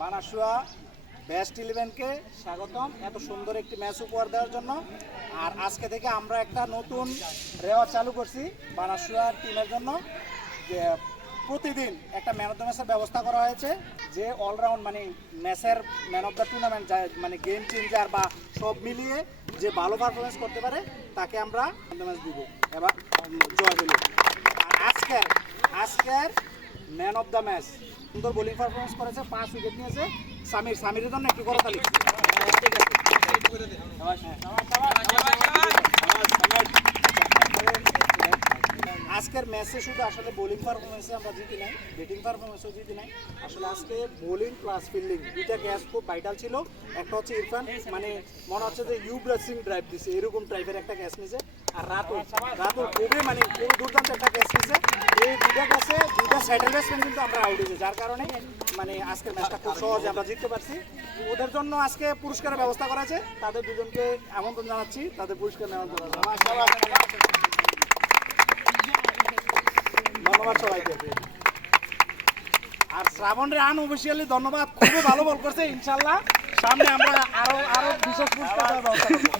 বানাসুয়া best 11কে স্বাগতম এত সুন্দর একটি ম্যাচ উপহার দেওয়ার জন্য। আর আজকে থেকে আমরা একটা নতুন রেওয়াজ চালু করছি বানাসুয়া টিমের জন্য, যে প্রতিদিন একটা ম্যান অফ দ্য ম্যাচের ব্যবস্থা করা হয়েছে। যে অলরাউন্ড মানে ম্যাচের ম্যান অফ দ্য টুর্নামেন্ট মানে গেম চেঞ্জার বা সব মিলিয়ে যে ভালো পারফরমেন্স করতে পারে তাকে আমরা ম্যান অফ দ্য ম্যাচ দিব এবার জয় দিল। আর আজকের ম্যান অফ দ্য ম্যাচ সুন্দর বোলিং পারফরমেন্স করেছে, 5 উইকেট নিয়েছে সামিরের জন্য একটু করতালি। আজকের ম্যাচে শুধু আসলে বোলিং পারফরমেন্সে আমরা জিতি নাই, ব্যাটিং পারফরমেন্সও জিতি নাই। আসলে আজকে বোলিং প্লাস ফিল্ডিং দুইটা ক্যাচ খুব ভাইটাল ছিল। একটা হচ্ছে ইরফান, মানে মনে হচ্ছে যে ইউবরাজ সিং ড্রাইভ দিছে এরকম টাইপের একটা ক্যাচ নিছে। আর রাতুল খুবই মানে খুব দুর্দান্ত একটা ক্যাচ নিছে। এই দুইটা ক্যাচে দুইটা স্যাটেল ব্যাটসম্যান কিন্তু আমরা আউট হয়েছি, যার কারণে মানে আজকের ম্যাচটা খুব সহজে আমরা জিততে পারছি। ওদের জন্য আজকে পুরস্কারের ব্যবস্থা করা আছে, তাদের দুজনকে আমন্ত্রণ জানাচ্ছি তাদের পুরস্কার নেওয়ার জন্য। ধন্যবাদ সবাইকে। আর শ্রাবণের আনঅফিসিয়ালি ধন্যবাদ, খুবই ভালো বল করছে। ইনশাল্লাহ সামনে আমরা আরো বিশেষ পুরস্কার দেওয়ার ব্যবস্থা করব।